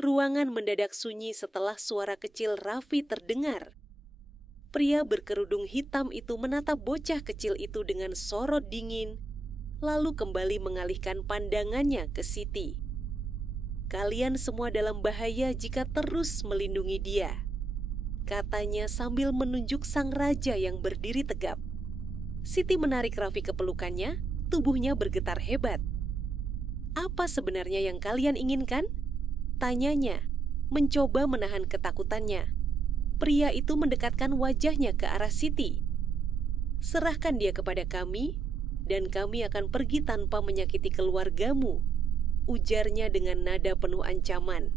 Ruangan mendadak sunyi setelah suara kecil Raffi terdengar. Pria berkerudung hitam itu menatap bocah kecil itu dengan sorot dingin, lalu kembali mengalihkan pandangannya ke Siti. "Kalian semua dalam bahaya jika terus melindungi dia," katanya sambil menunjuk sang raja yang berdiri tegap. Siti menarik Raffi ke pelukannya, tubuhnya bergetar hebat. "Apa sebenarnya yang kalian inginkan?" tanyanya, mencoba menahan ketakutannya. Pria itu mendekatkan wajahnya ke arah Siti. "Serahkan dia kepada kami, dan kami akan pergi tanpa menyakiti keluargamu," ujarnya dengan nada penuh ancaman.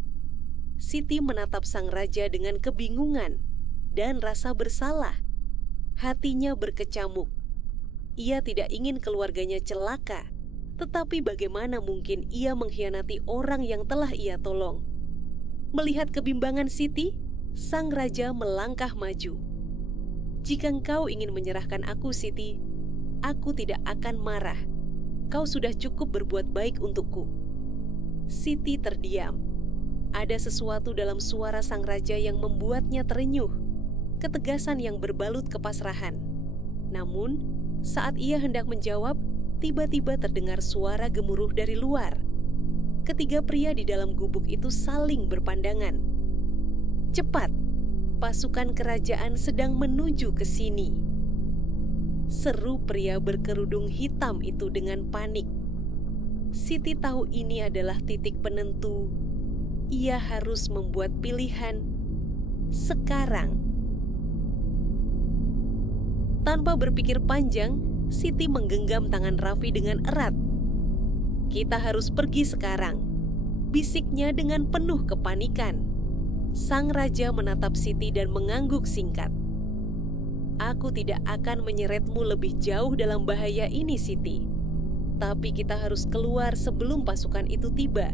Siti menatap sang raja dengan kebingungan dan rasa bersalah. Hatinya berkecamuk. Ia tidak ingin keluarganya celaka, tetapi bagaimana mungkin ia mengkhianati orang yang telah ia tolong? Melihat kebimbangan Siti, sang raja melangkah maju. "Jika engkau ingin menyerahkan aku, Siti, aku tidak akan marah. Kau sudah cukup berbuat baik untukku." Siti terdiam. Ada sesuatu dalam suara sang raja yang membuatnya terenyuh, ketegasan yang berbalut kepasrahan. Namun, saat ia hendak menjawab, tiba-tiba terdengar suara gemuruh dari luar. Ketiga pria di dalam gubuk itu saling berpandangan. "Cepat, pasukan kerajaan sedang menuju ke sini," seru pria berkerudung hitam itu dengan panik. Siti tahu ini adalah titik penentu. Ia harus membuat pilihan sekarang. Tanpa berpikir panjang, Siti menggenggam tangan Raffi dengan erat. "Kita harus pergi sekarang," bisiknya dengan penuh kepanikan. Sang raja menatap Siti dan mengangguk singkat. "Aku tidak akan menyeretmu lebih jauh dalam bahaya ini, Siti. Tapi kita harus keluar sebelum pasukan itu tiba."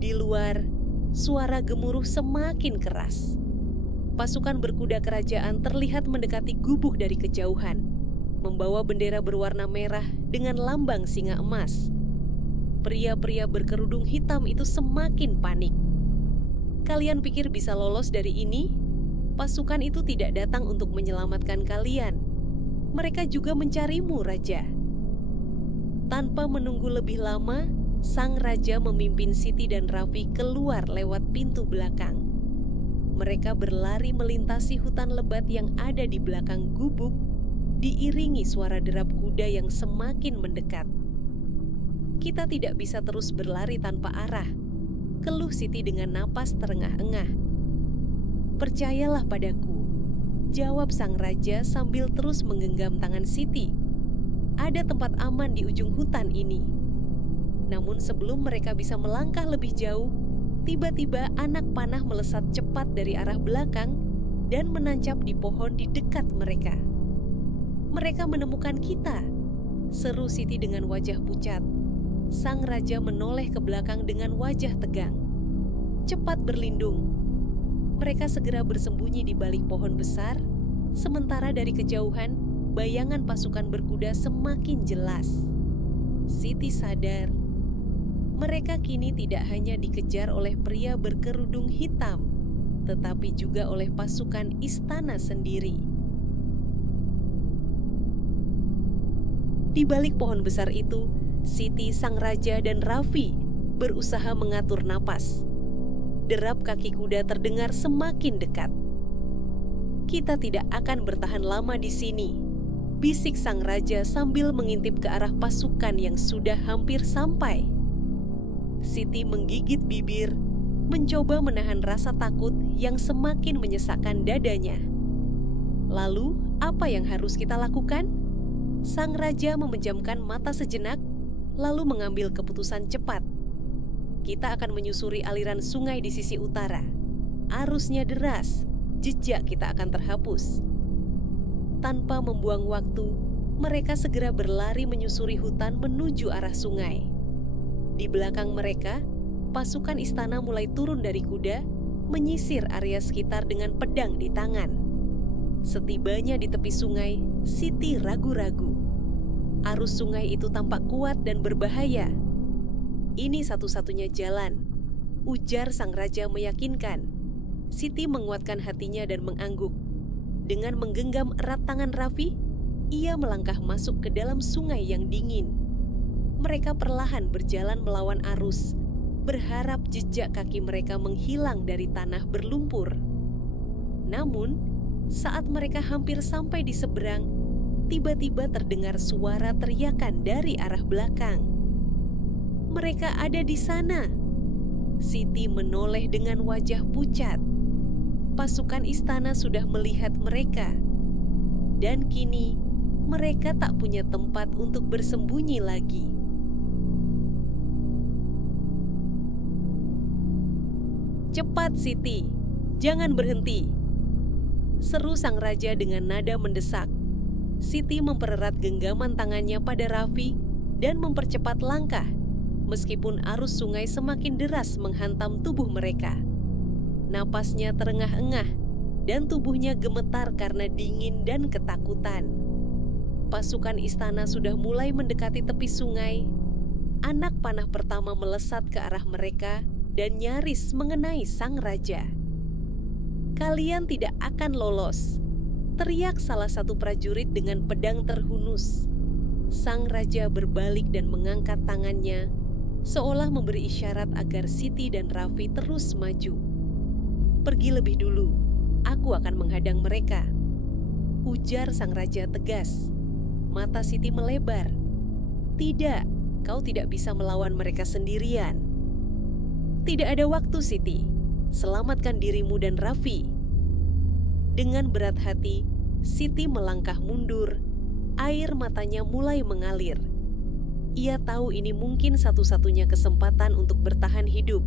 Di luar, suara gemuruh semakin keras. Pasukan berkuda kerajaan terlihat mendekati gubuk dari kejauhan, membawa bendera berwarna merah dengan lambang singa emas. Pria-pria berkerudung hitam itu semakin panik. "Kalian pikir bisa lolos dari ini? Pasukan itu tidak datang untuk menyelamatkan kalian. Mereka juga mencarimu, Raja." Tanpa menunggu lebih lama, sang raja memimpin Siti dan Raffi keluar lewat pintu belakang. Mereka berlari melintasi hutan lebat yang ada di belakang gubuk, diiringi suara derap kuda yang semakin mendekat. "Kita tidak bisa terus berlari tanpa arah," keluh Siti dengan napas terengah-engah. "Percayalah padaku," jawab sang raja sambil terus menggenggam tangan Siti. "Ada tempat aman di ujung hutan ini." Namun sebelum mereka bisa melangkah lebih jauh, tiba-tiba anak panah melesat cepat dari arah belakang dan menancap di pohon di dekat mereka. "Mereka menemukan kita," seru Siti dengan wajah pucat. Sang raja menoleh ke belakang dengan wajah tegang. "Cepat berlindung." Mereka segera bersembunyi di balik pohon besar, sementara dari kejauhan, bayangan pasukan berkuda semakin jelas. Siti sadar, mereka kini tidak hanya dikejar oleh pria berkerudung hitam, tetapi juga oleh pasukan istana sendiri. Di balik pohon besar itu, Siti, sang raja, dan Raffi berusaha mengatur napas. Derap kaki kuda terdengar semakin dekat. "Kita tidak akan bertahan lama di sini," bisik sang raja sambil mengintip ke arah pasukan yang sudah hampir sampai. Siti menggigit bibir, mencoba menahan rasa takut yang semakin menyesakkan dadanya. "Lalu, apa yang harus kita lakukan?" Sang raja memejamkan mata sejenak, lalu mengambil keputusan cepat. "Kita akan menyusuri aliran sungai di sisi utara. Arusnya deras, jejak kita akan terhapus." Tanpa membuang waktu, mereka segera berlari menyusuri hutan menuju arah sungai. Di belakang mereka, pasukan istana mulai turun dari kuda, menyisir area sekitar dengan pedang di tangan. Setibanya di tepi sungai, Siti ragu-ragu. Arus sungai itu tampak kuat dan berbahaya. Ini satu-satunya jalan. ujar sang raja meyakinkan. Siti menguatkan hatinya dan mengangguk. Dengan menggenggam erat tangan Raffi, ia melangkah masuk ke dalam sungai yang dingin. Mereka perlahan berjalan melawan arus, berharap jejak kaki mereka menghilang dari tanah berlumpur. Namun, saat mereka hampir sampai di seberang, tiba-tiba terdengar suara teriakan dari arah belakang. Mereka ada di sana. Siti menoleh dengan wajah pucat. Pasukan istana sudah melihat mereka. Dan kini, mereka tak punya tempat untuk bersembunyi lagi. Cepat, Siti, jangan berhenti, seru sang raja dengan nada mendesak. Siti mempererat genggaman tangannya pada Raffi dan mempercepat langkah, meskipun arus sungai semakin deras menghantam tubuh mereka. Napasnya terengah-engah dan tubuhnya gemetar karena dingin dan ketakutan. Pasukan istana sudah mulai mendekati tepi sungai. Anak panah pertama melesat ke arah mereka dan nyaris mengenai sang raja. "Kalian tidak akan lolos," teriak salah satu prajurit dengan pedang terhunus. Sang raja berbalik dan mengangkat tangannya, seolah memberi isyarat agar Siti dan Raffi terus maju. "Pergi lebih dulu, aku akan menghadang mereka," ujar sang raja tegas. Mata Siti melebar. "Tidak, kau tidak bisa melawan mereka sendirian." "Tidak ada waktu, Siti. Selamatkan dirimu dan Raffi." Dengan berat hati, Siti melangkah mundur. Air matanya mulai mengalir. Ia tahu ini mungkin satu-satunya kesempatan untuk bertahan hidup.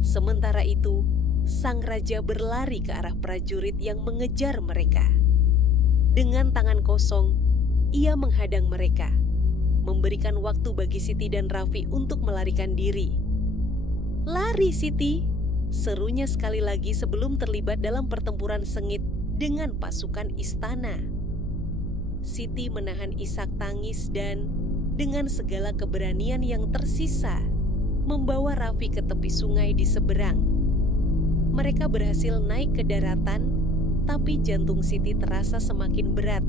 Sementara itu, sang raja berlari ke arah prajurit yang mengejar mereka. Dengan tangan kosong, ia menghadang mereka, memberikan waktu bagi Siti dan Raffi untuk melarikan diri. "Lari, Siti!" serunya sekali lagi sebelum terlibat dalam pertempuran sengit dengan pasukan istana. Siti menahan isak tangis dan, dengan segala keberanian yang tersisa, membawa Raffi ke tepi sungai di seberang. Mereka berhasil naik ke daratan, tapi jantung Siti terasa semakin berat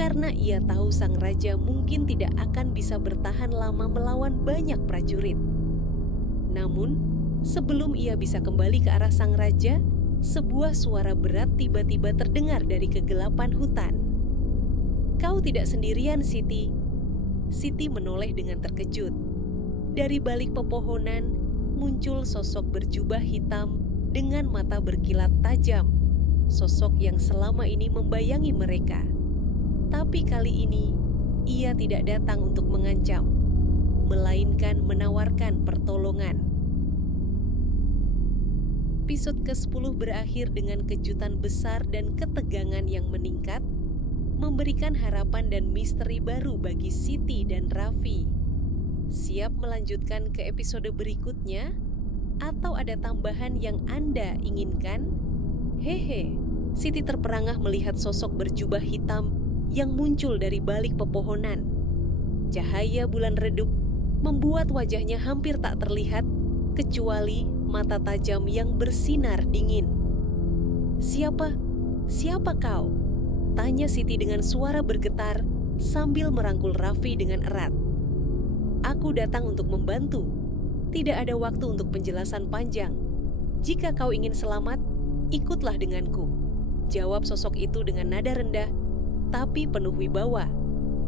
karena ia tahu sang raja mungkin tidak akan bisa bertahan lama melawan banyak prajurit. Namun, sebelum ia bisa kembali ke arah sang raja, sebuah suara berat tiba-tiba terdengar dari kegelapan hutan. "Kau tidak sendirian, Siti." Siti menoleh dengan terkejut. Dari balik pepohonan, muncul sosok berjubah hitam dengan mata berkilat tajam. Sosok yang selama ini membayangi mereka. Tapi kali ini, ia tidak datang untuk mengancam, melainkan menawarkan pertolongan. Episode ke-10 berakhir dengan kejutan besar dan ketegangan yang meningkat, memberikan harapan dan misteri baru bagi Siti dan Raffi. Siap melanjutkan ke episode berikutnya? Atau ada tambahan yang Anda inginkan? Hehe, Siti terperangah melihat sosok berjubah hitam yang muncul dari balik pepohonan. Cahaya bulan redup membuat wajahnya hampir tak terlihat, kecuali mata tajam yang bersinar dingin. "Siapa? Siapa kau?" tanya Siti dengan suara bergetar sambil merangkul Raffi dengan erat. "Aku datang untuk membantu. Tidak ada waktu untuk penjelasan panjang. Jika kau ingin selamat, ikutlah denganku," jawab sosok itu dengan nada rendah tapi penuh wibawa.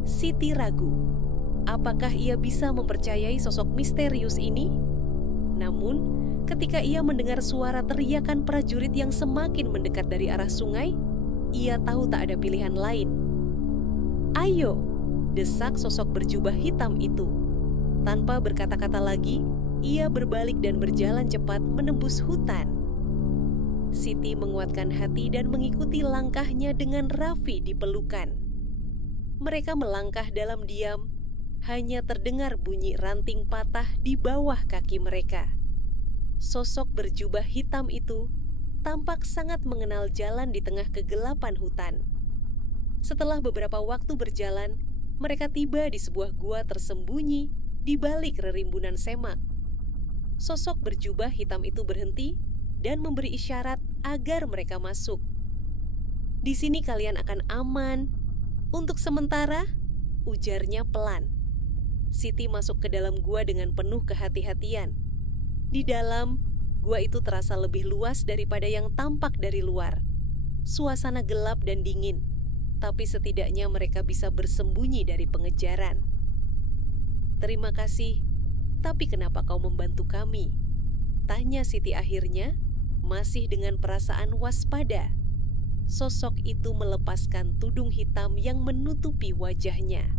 Siti ragu. Apakah ia bisa mempercayai sosok misterius ini? Namun, ketika ia mendengar suara teriakan prajurit yang semakin mendekat dari arah sungai, ia tahu tak ada pilihan lain. "Ayo!" desak sosok berjubah hitam itu. Tanpa berkata-kata lagi, ia berbalik dan berjalan cepat menembus hutan. Siti menguatkan hati dan mengikuti langkahnya dengan Raffi di pelukan. Mereka melangkah dalam diam, hanya terdengar bunyi ranting patah di bawah kaki mereka. Sosok berjubah hitam itu tampak sangat mengenal jalan di tengah kegelapan hutan. Setelah beberapa waktu berjalan, mereka tiba di sebuah gua tersembunyi di balik rerimbunan semak. Sosok berjubah hitam itu berhenti dan memberi isyarat agar mereka masuk. Di sini kalian akan aman. Untuk sementara, ujarnya pelan. Siti masuk ke dalam gua dengan penuh kehati-hatian. Di dalam, gua itu terasa lebih luas daripada yang tampak dari luar. Suasana gelap dan dingin, tapi setidaknya mereka bisa bersembunyi dari pengejaran. Terima kasih, tapi kenapa kau membantu kami? Tanya Siti akhirnya, masih dengan perasaan waspada. Sosok itu melepaskan tudung hitam yang menutupi wajahnya.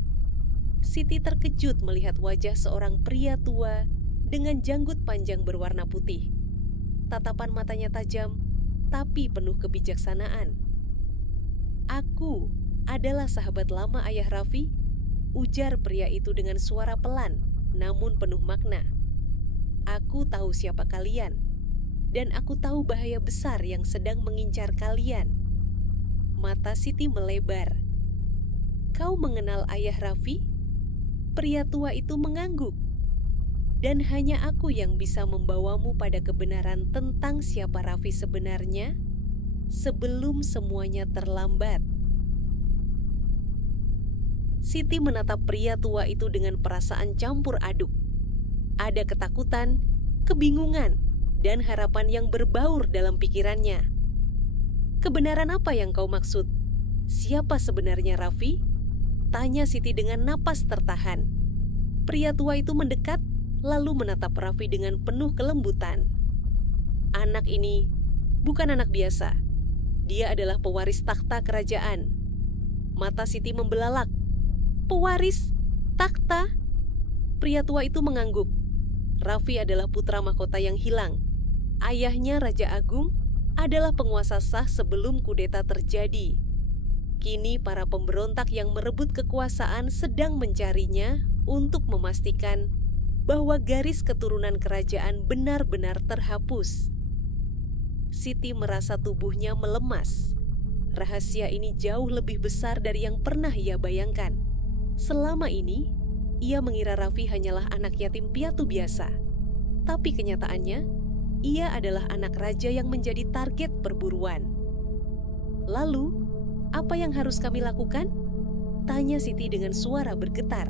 Siti terkejut melihat wajah seorang pria tua dengan janggut panjang berwarna putih. Tatapan matanya tajam, tapi penuh kebijaksanaan. Aku adalah sahabat lama ayah Raffi, ujar pria itu dengan suara pelan, namun penuh makna. Aku tahu siapa kalian, dan aku tahu bahaya besar yang sedang mengincar kalian. Mata Siti melebar. Kau mengenal ayah Raffi? Pria tua itu mengangguk. Dan hanya aku yang bisa membawamu pada kebenaran tentang siapa Raffi sebenarnya sebelum semuanya terlambat. Siti menatap pria tua itu dengan perasaan campur aduk. Ada ketakutan, kebingungan, dan harapan yang berbaur dalam pikirannya. Kebenaran apa yang kau maksud? Siapa sebenarnya Raffi? Tanya Siti dengan napas tertahan. Pria tua itu mendekat, lalu menatap Raffi dengan penuh kelembutan. Anak ini bukan anak biasa. Dia adalah pewaris takhta kerajaan. Mata Siti membelalak. Pewaris takhta? Pria tua itu mengangguk. Raffi adalah putra mahkota yang hilang. Ayahnya Raja Agung adalah penguasa sah sebelum kudeta terjadi. Kini para pemberontak yang merebut kekuasaan sedang mencarinya untuk memastikan bahwa garis keturunan kerajaan benar-benar terhapus. Siti merasa tubuhnya melemas. Rahasia ini jauh lebih besar dari yang pernah ia bayangkan. Selama ini, ia mengira Raffi hanyalah anak yatim piatu biasa. Tapi kenyataannya, ia adalah anak raja yang menjadi target perburuan. Lalu, apa yang harus kami lakukan? Tanya Siti dengan suara bergetar.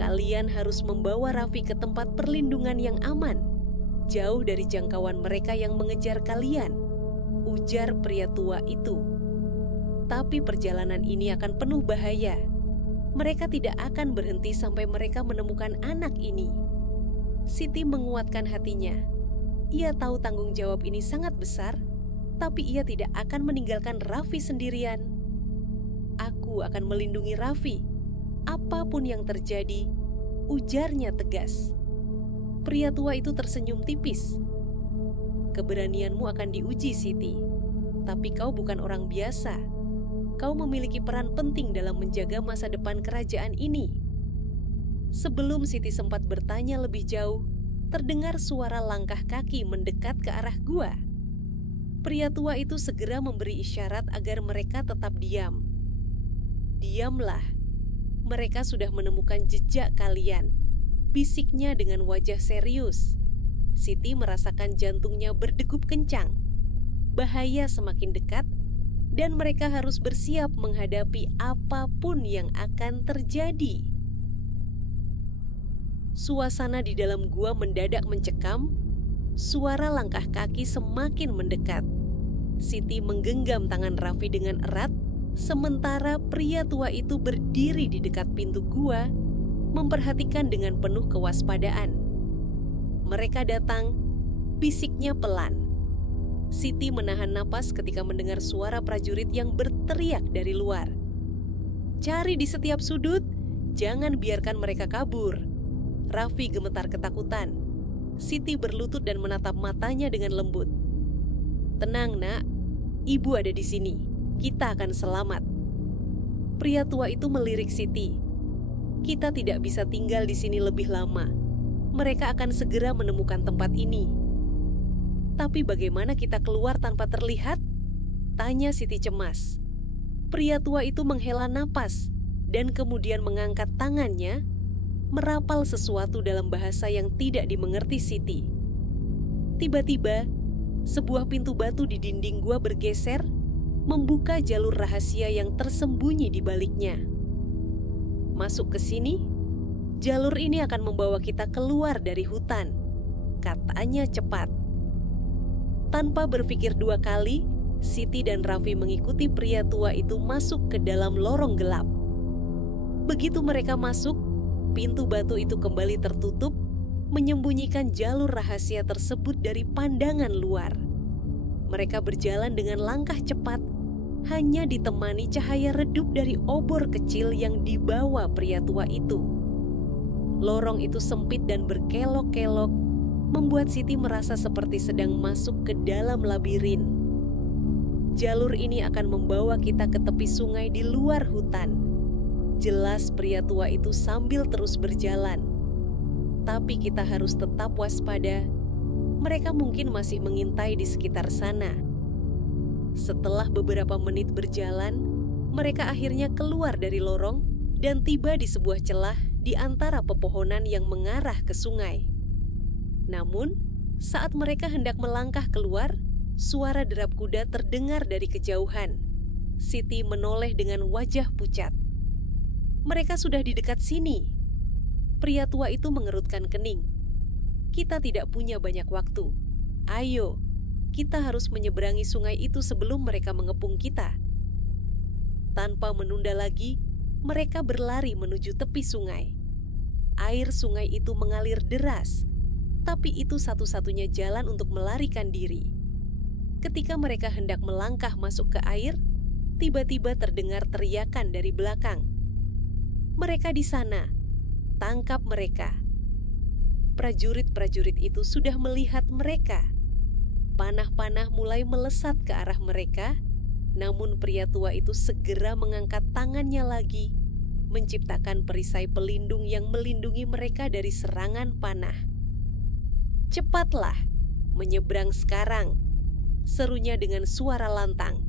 Kalian harus membawa Raffi ke tempat perlindungan yang aman, jauh dari jangkauan mereka yang mengejar kalian, ujar pria tua itu. Tapi perjalanan ini akan penuh bahaya. Mereka tidak akan berhenti sampai mereka menemukan anak ini. Siti menguatkan hatinya. Ia tahu tanggung jawab ini sangat besar, tapi ia tidak akan meninggalkan Raffi sendirian. Aku akan melindungi Raffi, apapun yang terjadi, ujarnya tegas. Pria tua itu tersenyum tipis. Keberanianmu akan diuji, Siti. Tapi kau bukan orang biasa. Kau memiliki peran penting dalam menjaga masa depan kerajaan ini. Sebelum Siti sempat bertanya lebih jauh, terdengar suara langkah kaki mendekat ke arah gua. Pria tua itu segera memberi isyarat agar mereka tetap diam. Diamlah, mereka sudah menemukan jejak kalian, bisiknya dengan wajah serius. Siti merasakan jantungnya berdegup kencang. Bahaya semakin dekat, dan mereka harus bersiap menghadapi apapun yang akan terjadi. Suasana di dalam gua mendadak mencekam, suara langkah kaki semakin mendekat. Siti menggenggam tangan Raffi dengan erat, sementara pria tua itu berdiri di dekat pintu gua, memperhatikan dengan penuh kewaspadaan. Mereka datang, bisiknya pelan. Siti menahan napas ketika mendengar suara prajurit yang berteriak dari luar. Cari di setiap sudut, jangan biarkan mereka kabur. Raffi gemetar ketakutan. Siti berlutut dan menatap matanya dengan lembut. Tenang nak, ibu ada di sini. Kita akan selamat. Pria tua itu melirik Siti. Kita tidak bisa tinggal di sini lebih lama. Mereka akan segera menemukan tempat ini. Tapi bagaimana kita keluar tanpa terlihat? Tanya Siti cemas. Pria tua itu menghela napas dan kemudian mengangkat tangannya. merapal sesuatu dalam bahasa yang tidak dimengerti Siti. Tiba-tiba, sebuah pintu batu di dinding gua bergeser, membuka jalur rahasia yang tersembunyi di baliknya. Masuk ke sini, jalur ini akan membawa kita keluar dari hutan, katanya cepat. Tanpa berpikir dua kali, Siti dan Raffi mengikuti pria tua itu masuk ke dalam lorong gelap. Begitu mereka masuk, pintu batu itu kembali tertutup, menyembunyikan jalur rahasia tersebut dari pandangan luar. Mereka berjalan dengan langkah cepat, hanya ditemani cahaya redup dari obor kecil yang dibawa pria tua itu. Lorong itu sempit dan berkelok-kelok, membuat Siti merasa seperti sedang masuk ke dalam labirin. Jalur ini akan membawa kita ke tepi sungai di luar hutan. Jelas pria tua itu sambil terus berjalan. Tapi kita harus tetap waspada. Mereka mungkin masih mengintai di sekitar sana. Setelah beberapa menit berjalan, mereka akhirnya keluar dari lorong dan tiba di sebuah celah di antara pepohonan yang mengarah ke sungai. Namun, saat mereka hendak melangkah keluar, suara derap kuda terdengar dari kejauhan. Siti menoleh dengan wajah pucat. Mereka sudah di dekat sini. Pria tua itu mengerutkan kening. Kita tidak punya banyak waktu. Ayo, kita harus menyeberangi sungai itu sebelum mereka mengepung kita. Tanpa menunda lagi, mereka berlari menuju tepi sungai. Air sungai itu mengalir deras, tapi itu satu-satunya jalan untuk melarikan diri. Ketika mereka hendak melangkah masuk ke air, tiba-tiba terdengar teriakan dari belakang. Mereka di sana, tangkap mereka. Prajurit-prajurit itu sudah melihat mereka. Panah-panah mulai melesat ke arah mereka, namun pria tua itu segera mengangkat tangannya lagi, menciptakan perisai pelindung yang melindungi mereka dari serangan panah. Cepatlah, menyeberang sekarang, serunya dengan suara lantang.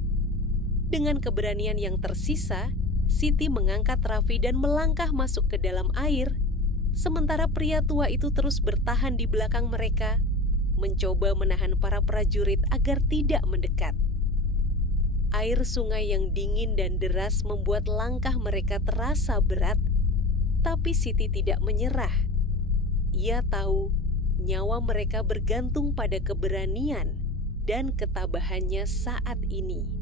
Dengan keberanian yang tersisa, Siti mengangkat Raffi dan melangkah masuk ke dalam air, sementara pria tua itu terus bertahan di belakang mereka, mencoba menahan para prajurit agar tidak mendekat. Air sungai yang dingin dan deras membuat langkah mereka terasa berat, tapi Siti tidak menyerah. Ia tahu nyawa mereka bergantung pada keberanian dan ketabahannya saat ini.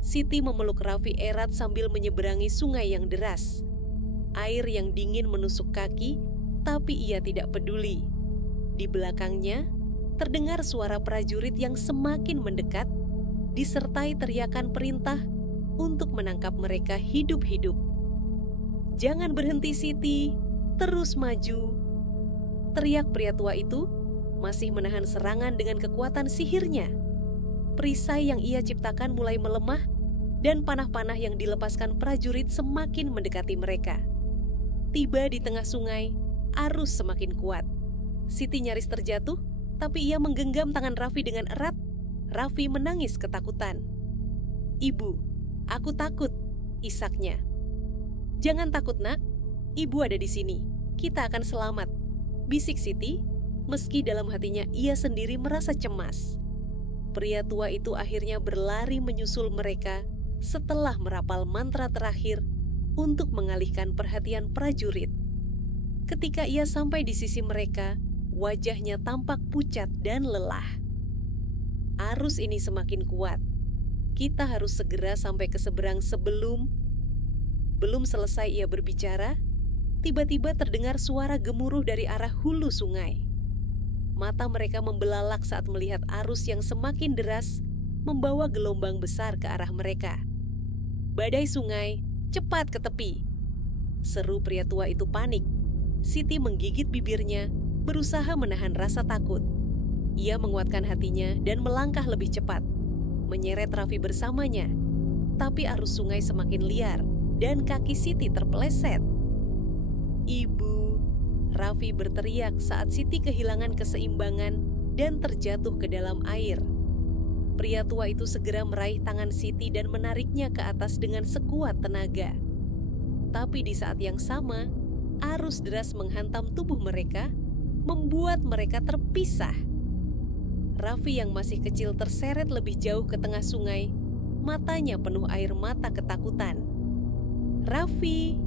Siti memeluk Raffi erat sambil menyeberangi sungai yang deras. Air yang dingin menusuk kaki, tapi ia tidak peduli. Di belakangnya, terdengar suara prajurit yang semakin mendekat, disertai teriakan perintah untuk menangkap mereka hidup-hidup. "Jangan berhenti Siti, terus maju!" teriak pria tua itu, masih menahan serangan dengan kekuatan sihirnya. Perisai yang ia ciptakan mulai melemah, dan panah-panah yang dilepaskan prajurit semakin mendekati mereka. Tiba di tengah sungai, arus semakin kuat. Siti nyaris terjatuh, tapi ia menggenggam tangan Raffi dengan erat. Raffi menangis ketakutan. "Ibu, aku takut," isaknya. "Jangan takut, Nak. Ibu ada di sini. Kita akan selamat," bisik Siti, meski dalam hatinya ia sendiri merasa cemas. Pria tua itu akhirnya berlari menyusul mereka setelah merapal mantra terakhir untuk mengalihkan perhatian prajurit. Ketika ia sampai di sisi mereka, wajahnya tampak pucat dan lelah. Arus ini semakin kuat. Kita harus segera sampai ke seberang sebelum... Belum selesai ia berbicara, tiba-tiba terdengar suara gemuruh dari arah hulu sungai. Mata mereka membelalak saat melihat arus yang semakin deras membawa gelombang besar ke arah mereka. "Badai sungai, cepat ke tepi!" seru pria tua itu panik. Siti menggigit bibirnya, berusaha menahan rasa takut. Ia menguatkan hatinya dan melangkah lebih cepat, menyeret Raffi bersamanya. Tapi arus sungai semakin liar dan kaki Siti terpeleset. "Ibu!" Raffi berteriak saat Siti kehilangan keseimbangan dan terjatuh ke dalam air. Pria tua itu segera meraih tangan Siti dan menariknya ke atas dengan sekuat tenaga. Tapi di saat yang sama, arus deras menghantam tubuh mereka, membuat mereka terpisah. Raffi yang masih kecil terseret lebih jauh ke tengah sungai, matanya penuh air mata ketakutan. "Raffi!"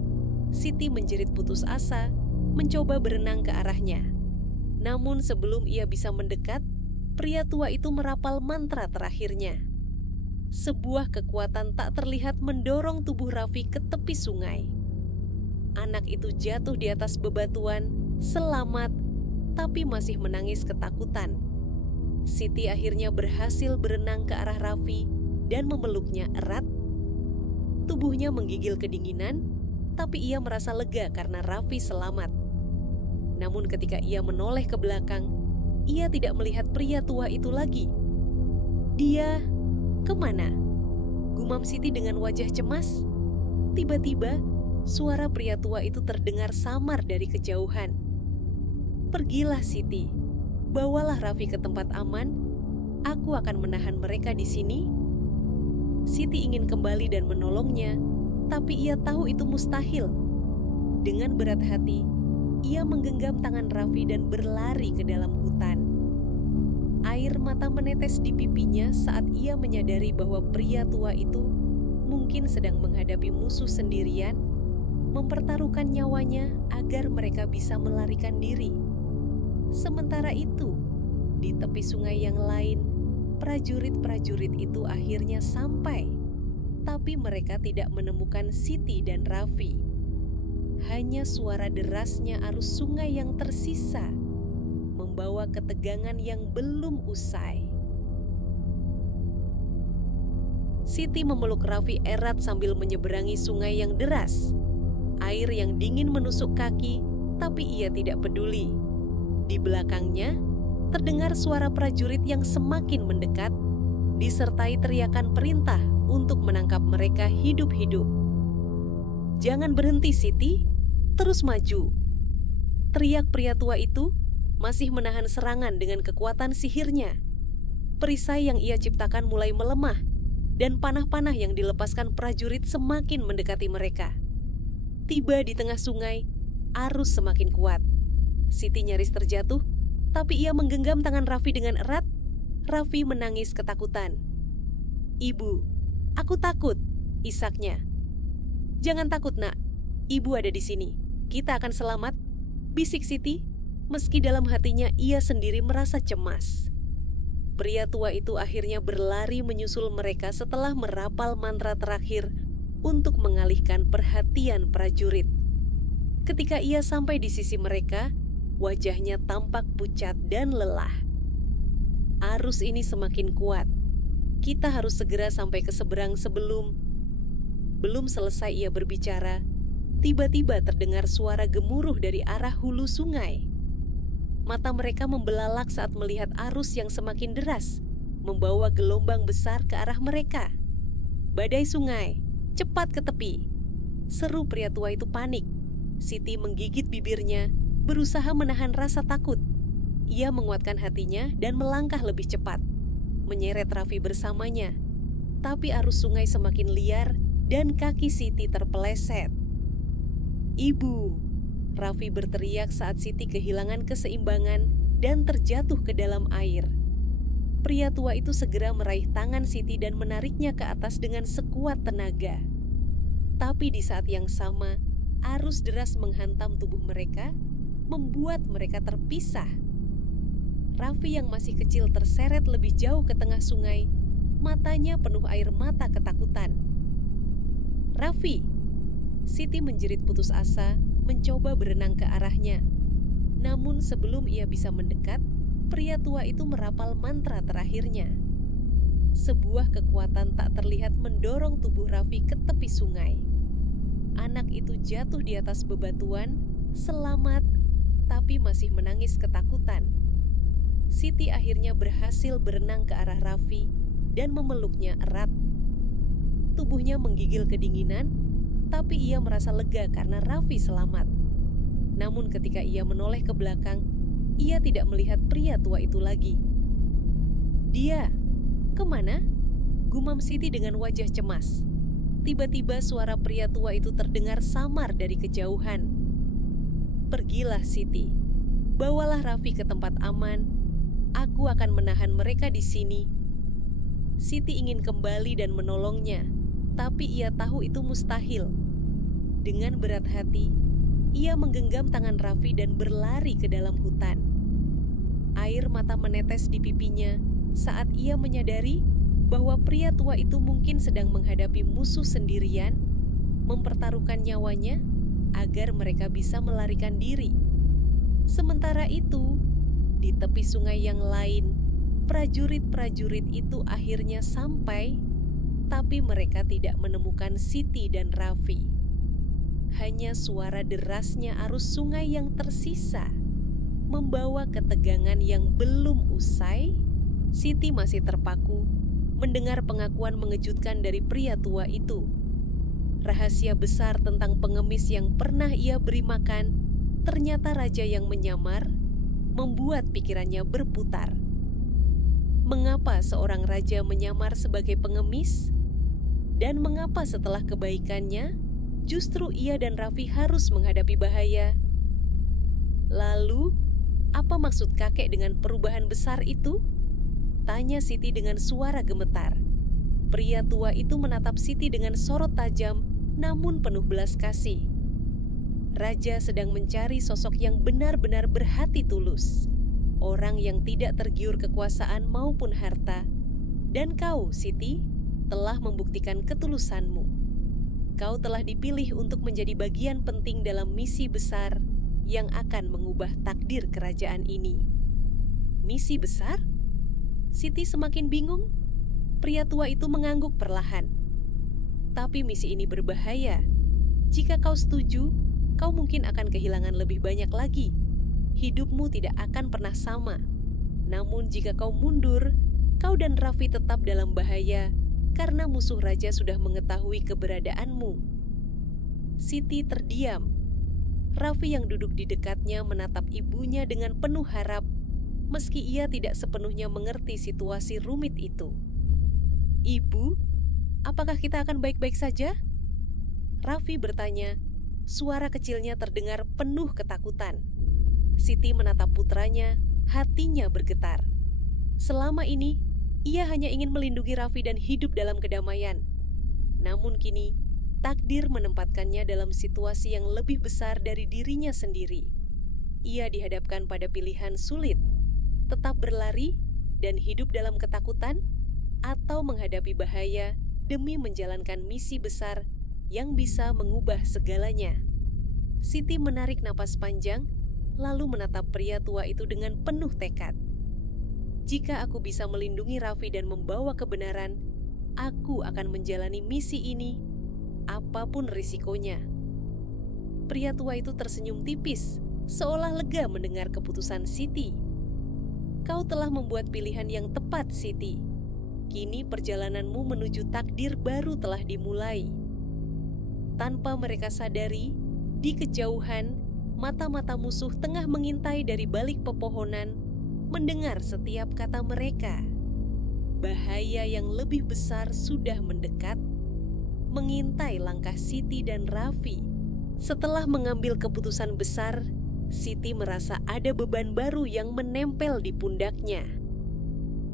Siti menjerit putus asa, mencoba berenang ke arahnya. Namun sebelum ia bisa mendekat, pria tua itu merapal mantra terakhirnya. Sebuah kekuatan tak terlihat mendorong tubuh Raffi ke tepi sungai. Anak itu jatuh di atas bebatuan, selamat, tapi masih menangis ketakutan. Siti akhirnya berhasil berenang ke arah Raffi dan memeluknya erat. Tubuhnya menggigil kedinginan, tapi ia merasa lega karena Raffi selamat. Namun ketika ia menoleh ke belakang, ia tidak melihat pria tua itu lagi. "Dia kemana?" gumam Siti dengan wajah cemas. Tiba-tiba, suara pria tua itu terdengar samar dari kejauhan. "Pergilah Siti, bawalah Raffi ke tempat aman. Aku akan menahan mereka di sini." Siti ingin kembali dan menolongnya, tapi ia tahu itu mustahil. Dengan berat hati, ia menggenggam tangan Raffi dan berlari ke dalam hutan. Air mata menetes di pipinya saat ia menyadari bahwa pria tua itu mungkin sedang menghadapi musuh sendirian, mempertaruhkan nyawanya agar mereka bisa melarikan diri. Sementara itu, di tepi sungai yang lain, prajurit-prajurit itu akhirnya sampai, tapi mereka tidak menemukan Siti dan Raffi. Hanya suara derasnya arus sungai yang tersisa, membawa ketegangan yang belum usai. Siti memeluk Raffi erat sambil menyeberangi sungai yang deras. Air yang dingin menusuk kaki, tapi ia tidak peduli. Di belakangnya, terdengar suara prajurit yang semakin mendekat, disertai teriakan perintah untuk menangkap mereka hidup-hidup. "Jangan berhenti, Siti. Terus maju." Teriak pria tua itu masih menahan serangan dengan kekuatan sihirnya. Perisai yang ia ciptakan mulai melemah, dan panah-panah yang dilepaskan prajurit semakin mendekati mereka. Tiba di tengah sungai, arus semakin kuat. Siti nyaris terjatuh, tapi ia menggenggam tangan Raffi dengan erat. Raffi menangis ketakutan. "Ibu, aku takut," isaknya. "Jangan takut, Nak. Ibu ada di sini. Kita akan selamat," bisik Siti, meski dalam hatinya ia sendiri merasa cemas. Pria tua itu akhirnya berlari menyusul mereka setelah merapal mantra terakhir untuk mengalihkan perhatian prajurit. Ketika ia sampai di sisi mereka, wajahnya tampak pucat dan lelah. "Arus ini semakin kuat. Kita harus segera sampai ke seberang sebelum..." Belum selesai ia berbicara, tiba-tiba terdengar suara gemuruh dari arah hulu sungai. Mata mereka membelalak saat melihat arus yang semakin deras, membawa gelombang besar ke arah mereka. "Badai sungai, cepat ke tepi!" seru pria tua itu panik. Siti menggigit bibirnya, berusaha menahan rasa takut. Ia menguatkan hatinya dan melangkah lebih cepat, menyeret Raffi bersamanya. Tapi arus sungai semakin liar dan kaki Siti terpeleset. "Ibu!" Raffi berteriak saat Siti kehilangan keseimbangan dan terjatuh ke dalam air. Pria tua itu segera meraih tangan Siti dan menariknya ke atas dengan sekuat tenaga. Tapi di saat yang sama, arus deras menghantam tubuh mereka, membuat mereka terpisah. Raffi yang masih kecil terseret lebih jauh ke tengah sungai, matanya penuh air mata ketakutan. "Raffi!" Siti menjerit putus asa, mencoba berenang ke arahnya. Namun sebelum ia bisa mendekat, pria tua itu merapal mantra terakhirnya. Sebuah kekuatan tak terlihat mendorong tubuh Raffi ke tepi sungai. Anak itu jatuh di atas bebatuan, selamat, tapi masih menangis ketakutan. Siti akhirnya berhasil berenang ke arah Raffi dan memeluknya erat. Tubuhnya menggigil kedinginan, tapi ia merasa lega karena Raffi selamat. Namun ketika ia menoleh ke belakang, ia tidak melihat pria tua itu lagi. "Dia, kemana?" gumam Siti dengan wajah cemas. Tiba-tiba suara pria tua itu terdengar samar dari kejauhan. "Pergilah, Siti. Bawalah Raffi ke tempat aman. Aku akan menahan mereka di sini." Siti ingin kembali dan menolongnya, tapi ia tahu itu mustahil. Dengan berat hati, ia menggenggam tangan Raffi dan berlari ke dalam hutan. Air mata menetes di pipinya saat ia menyadari bahwa pria tua itu mungkin sedang menghadapi musuh sendirian, mempertaruhkan nyawanya agar mereka bisa melarikan diri. Sementara itu, di tepi sungai yang lain, prajurit-prajurit itu akhirnya sampai, tapi mereka tidak menemukan Siti dan Raffi. Hanya suara derasnya arus sungai yang tersisa, membawa ketegangan yang belum usai. Siti masih terpaku mendengar pengakuan mengejutkan dari pria tua itu. Rahasia besar tentang pengemis yang pernah ia beri makan, ternyata raja yang menyamar, membuat pikirannya berputar. Mengapa seorang raja menyamar sebagai pengemis? Dan mengapa setelah kebaikannya, justru ia dan Raffi harus menghadapi bahaya? Lalu, apa maksud kakek dengan perubahan besar itu? Tanya Siti dengan suara gemetar. Pria tua itu menatap Siti dengan sorot tajam, namun penuh belas kasih. Raja sedang mencari sosok yang benar-benar berhati tulus, orang yang tidak tergiur kekuasaan maupun harta. Dan kau, Siti, telah membuktikan ketulusanmu. Kau telah dipilih untuk menjadi bagian penting dalam misi besar yang akan mengubah takdir kerajaan ini. Misi besar? Siti semakin bingung. Pria tua itu mengangguk perlahan. Tapi misi ini berbahaya. Jika kau setuju, kau mungkin akan kehilangan lebih banyak lagi. Hidupmu tidak akan pernah sama. Namun jika kau mundur, kau dan Raffi tetap dalam bahaya karena musuh raja sudah mengetahui keberadaanmu. Siti terdiam. Raffi yang duduk di dekatnya menatap ibunya dengan penuh harap, meski ia tidak sepenuhnya mengerti situasi rumit itu. "Ibu, apakah kita akan baik-baik saja?" Raffi bertanya, suara kecilnya terdengar penuh ketakutan. Siti menatap putranya, hatinya bergetar. Selama ini, ia hanya ingin melindungi Raffi dan hidup dalam kedamaian. Namun kini, takdir menempatkannya dalam situasi yang lebih besar dari dirinya sendiri. Ia dihadapkan pada pilihan sulit, tetap berlari dan hidup dalam ketakutan, atau menghadapi bahaya demi menjalankan misi besar yang bisa mengubah segalanya. Siti menarik napas panjang, lalu menatap pria tua itu dengan penuh tekad. "Jika aku bisa melindungi Raffi dan membawa kebenaran, aku akan menjalani misi ini, apapun risikonya." Pria tua itu tersenyum tipis, seolah lega mendengar keputusan Siti. "Kau telah membuat pilihan yang tepat, Siti. Kini perjalananmu menuju takdir baru telah dimulai." Tanpa mereka sadari, di kejauhan, mata-mata musuh tengah mengintai dari balik pepohonan, mendengar setiap kata mereka. Bahaya yang lebih besar sudah mendekat, mengintai langkah Siti dan Raffi. Setelah mengambil keputusan besar, Siti merasa ada beban baru yang menempel di pundaknya.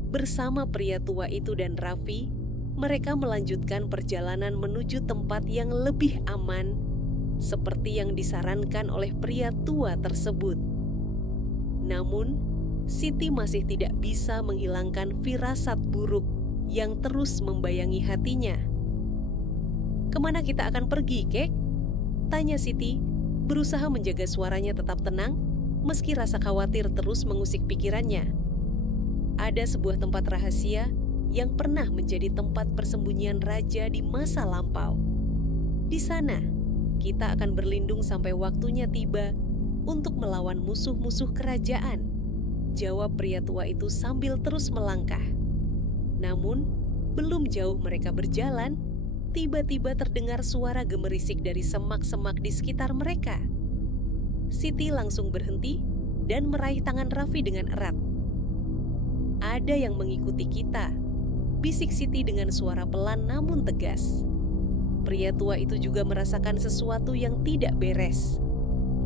Bersama pria tua itu dan Raffi, mereka melanjutkan perjalanan menuju tempat yang lebih aman, seperti yang disarankan oleh pria tua tersebut. Namun, Siti masih tidak bisa menghilangkan firasat buruk yang terus membayangi hatinya. "Kemana kita akan pergi, Kek?" tanya Siti, berusaha menjaga suaranya tetap tenang, meski rasa khawatir terus mengusik pikirannya. Ada sebuah tempat rahasia yang pernah menjadi tempat persembunyian raja di masa lampau. Di sana, kita akan berlindung sampai waktunya tiba untuk melawan musuh-musuh kerajaan, jawab pria tua itu sambil terus melangkah. Namun, belum jauh mereka berjalan, tiba-tiba terdengar suara gemerisik dari semak-semak di sekitar mereka. Siti langsung berhenti dan meraih tangan Raffi dengan erat. "Ada yang mengikuti kita," bisik Siti dengan suara pelan namun tegas. Pria tua itu juga merasakan sesuatu yang tidak beres.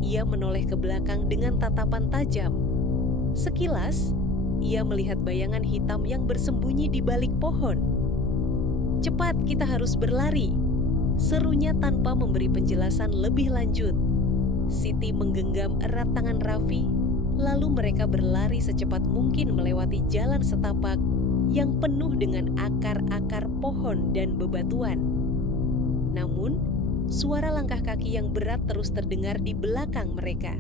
Ia menoleh ke belakang dengan tatapan tajam. Sekilas, ia melihat bayangan hitam yang bersembunyi di balik pohon. "Cepat, kita harus berlari," serunya tanpa memberi penjelasan lebih lanjut. Siti menggenggam erat tangan Raffi, lalu mereka berlari secepat mungkin melewati jalan setapak yang penuh dengan akar-akar pohon dan bebatuan. Namun, suara langkah kaki yang berat terus terdengar di belakang mereka.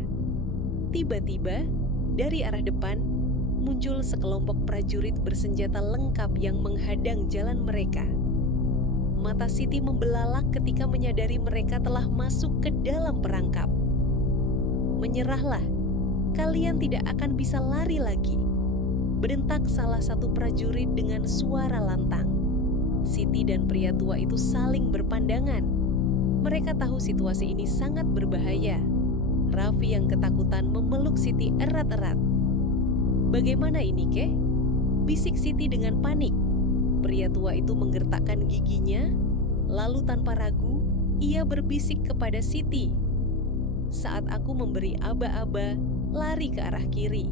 Tiba-tiba, dari arah depan, muncul sekelompok prajurit bersenjata lengkap yang menghadang jalan mereka. Mata Siti membelalak ketika menyadari mereka telah masuk ke dalam perangkap. "Menyerahlah, kalian tidak akan bisa lari lagi," bentak salah satu prajurit dengan suara lantang. Siti dan pria tua itu saling berpandangan. Mereka tahu situasi ini sangat berbahaya. Raffi yang ketakutan memeluk Siti erat-erat. "Bagaimana ini, Keh?" bisik Siti dengan panik. Pria tua itu menggertakkan giginya, lalu tanpa ragu, ia berbisik kepada Siti. "Saat aku memberi aba-aba, lari ke arah kiri.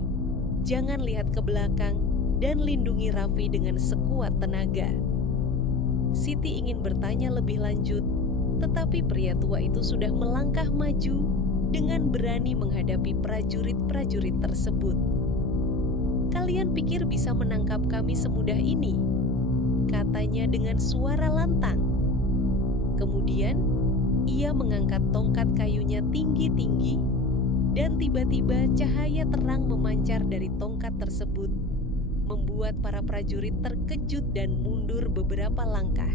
Jangan lihat ke belakang dan lindungi Raffi dengan sekuat tenaga." Siti ingin bertanya lebih lanjut, tetapi pria tua itu sudah melangkah maju dengan berani menghadapi prajurit-prajurit tersebut. "Kalian pikir bisa menangkap kami semudah ini?" katanya dengan suara lantang. Kemudian, ia mengangkat tongkat kayunya tinggi-tinggi dan tiba-tiba cahaya terang memancar dari tongkat tersebut, membuat para prajurit terkejut dan mundur beberapa langkah.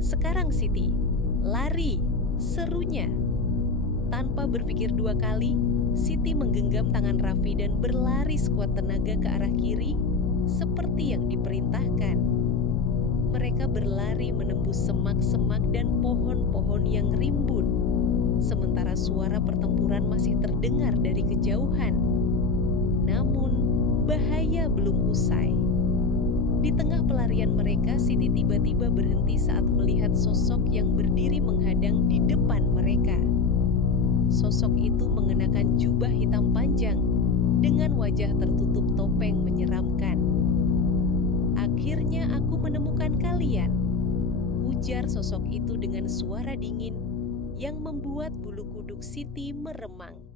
"Sekarang Siti, lari!" serunya. Tanpa berpikir dua kali, Siti menggenggam tangan Raffi dan berlari sekuat tenaga ke arah kiri seperti yang diperintahkan. Mereka berlari menembus semak-semak dan pohon-pohon yang rimbun, sementara suara pertempuran masih terdengar dari kejauhan. Namun, bahaya belum usai. Di tengah pelarian mereka, Siti tiba-tiba berhenti saat melihat sosok yang berdiri menghadang di depan mereka. Sosok itu mengenakan jubah hitam panjang dengan wajah tertutup topeng menyeramkan. "Akhirnya aku menemukan kalian," ujar sosok itu dengan suara dingin yang membuat bulu kuduk Siti meremang.